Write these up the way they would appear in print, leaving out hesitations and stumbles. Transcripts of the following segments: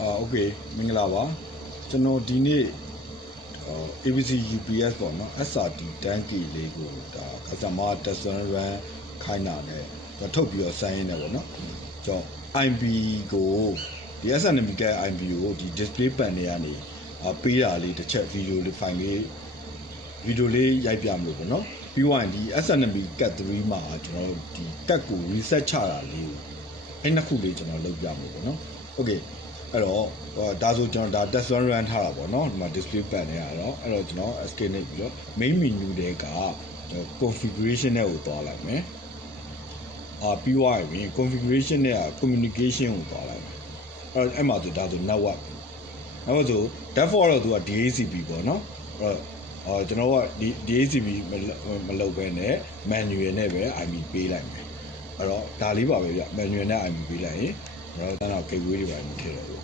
okay မင်္ဂလာပါကျွန်တော်ဒီနေ့ABC UPS ပေါ့နော် SRT တန်းကြီးလေးကိုဒါ customer test run ခိုင်းတာနဲ့ထုတ်ပြီးတော့ဆိုင်ရင်းနေပေါ့နော်ကျွန်တော် IB ကိုဒီ SNMP က IB ကိုဒီ display pan တွေကနေပေးတာလေးတစ်ချက် video လေး file လေး video လေးရိုက်ပြမလို့ပေါ့နော်ပြီးသွားရင်ဒီ SNMP cat 3မှာကျွန်တော်ဒီ cat ကို reset ချတာလေးကိုအဲ့နှစ်ခုလေးကျွန်တော်လုပ်ပြမလို့ပေါ့နော် okay အဲ့တော့ဒါဆိုကျွန်တော်ဒါ test run ထားတာပေါ့နော်ဒီမှာ display pan တွေကတော့အဲ့တော့ကျွန်တော် escape နေပြီးတော့ main menu တွေက configuration တွေကိုသွားလိုက်မယ်ပြီးသွားပြီ configuration တွေက communication ကိုသွားလိုက်မယ်အဲ့မှာဆိုဒါဆို network ဆို default တော့သူက DHCP ပေါ့နော်ကျွန်တော်ကဒီ DHCP မလုပ်ဘဲနဲ့ manual နဲ့ပဲ IP ပေးလိုက်မယ်အဲ့တော့ဒါလေးပါပဲဗျ manual နဲ့ IP ပေးလိုက်ရင်ကျွန်တော်တော့ gateway တွေပါမထည့်တော့ဘူး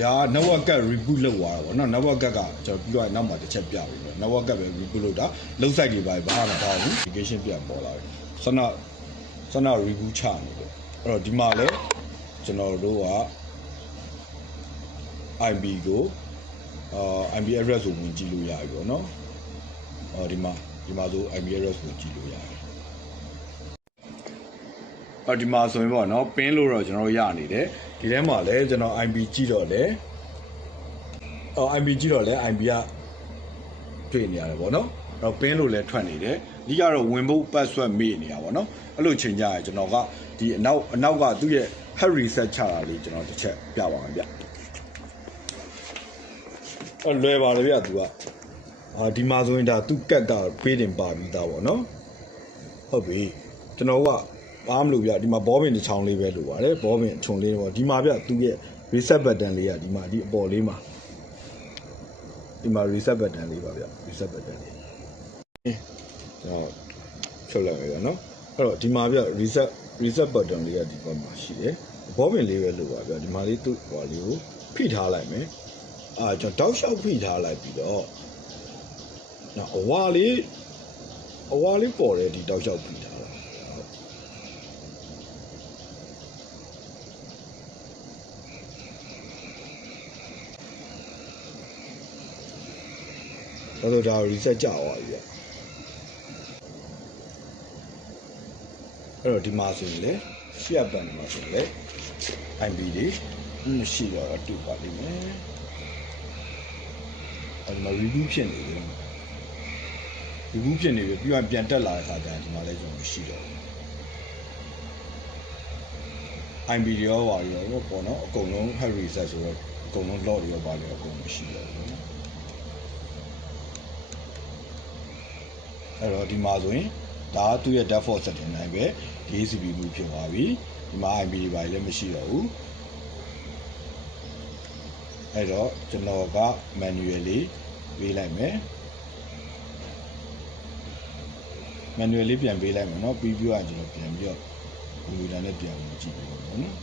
ဒါ network က reboot လုပ်သွားတာပေါ့နော် network ကကျွန်တော်ပြီးတော့နောက်မှာတစ်ချက်ပြပြီပေါ့ network ကပဲ reboot လုပ်တာလုံး site တွေပါဘာမှမထားဘူး application ပြန်ပေါ်လာပြီစန reboot ချနေတယ်အဲ့တော့ဒီမှာလဲကျွန်တော်တို့က IP ကို IP address ကိုဝင်ကြည့်လို့ရပြီပေါ့နော်ဒီမှာဆို IP address ကိုကြည့်လို့ရတယ်ဒီမှာဆိုရင်ပေါ့နော် pin လို့တော့ကျွန်တော်တို့ရနေတယ်ဒီထဲမှာလဲကျွန်တော် IP ကြည့်တော့လဲIP ကြည့်တော့လဲ IP ကတွေ့နေရတယ်ပေါ့နော်အဲ့တော့ pin လို့လဲထွက်နေတယ်ဒီကတော့ဝင်ဖို့ password မေ့နေတာပေါ့နော်အဲ့လိုချိန်ကြရကျွန်တော်ကဒီအနောက်ကသူ့ရဲ့ hard reset ချတာလေးကျွန်တော်တစ်ချက်ပြပါမယ်ဗျလွယ်ပါလေဗျသူကဒီမှာဆိုရင်ဒါသူ့ကက်ကပေးတင်ပါပြီးသားပေါ့နော်ဟုတ်ပြီကျွန်တော်ကဘာမလို့ဗျဒီမှာဘောပင်တစ်ချောင်းလေးပဲလိုပါတယ်ဘောပင်အချုံလေးပေါ့ဒီမှာဗျသူ့ရဲ့ reset button လေးကဒီမှာဒီအပေါ်လေးမှာဒီမှာ reset button လေးပါဗျ reset button လေးချုပ်လိုက်ရနော်အဲ့တော့ဒီမှာဗျ reset button လေးကဒီဘက်မှာရှိတယ်ဘောပင်လေးပဲလိုပါဗျဒီမှာလေးသူ့ဟောလေးကိုဖိထားလိုက်မယ်ကျွန်တော်တောက်လျှောက်ဖိထားလိုက်ပြီးတော့အဝါလေးပေါ်တယ်ဒီတောက်လျှောက်ဖိထားတာအဲ့တော့ဒါ reset ကြသွားပြီအဲ့တော့ဒီမှာဆိုရင်လေရှေ့ပန်မှာဆိုရင်လေ IP လေးမရှိတော့တူပါလိမ့်မယ်အဲ့ဒီမှာ reboot ဖြစ်နေတယ်reboot ဖြစ်နေပြီပြီးတော့ပြန်တက်လာတဲ့အခါကျရင်ဒီမှာလည်းကျွန်တော်မရှိတော့ဘူး IP တွေရောပါရောပေါ့နော်အကုန်လုံး hard reset ဆိုတော့အကုန်လုံး log တွေရောပါရောအကုန်မရှိတော့ဘူးအဲ့တော့ဒီမှာဆိုရင်ဒါကသူ့ရဲ့ default setting တိုင်းပဲ DHCP မျိုးဖြစ်သွားပြီဒီမှာ IP တွေပါလည်းမရှိတော့ဘူးအဲ့တော့ကျွန်တော်က manual လေးပေးလိုက်မယ် manual လေးပြန်ပေးလိုက်မယ်เนาะပြီးပြရကျွန်တော်ပြန်ပြီးတော့ computer နဲ့ပြန်ကြည့်ပြီးတော့เนาะ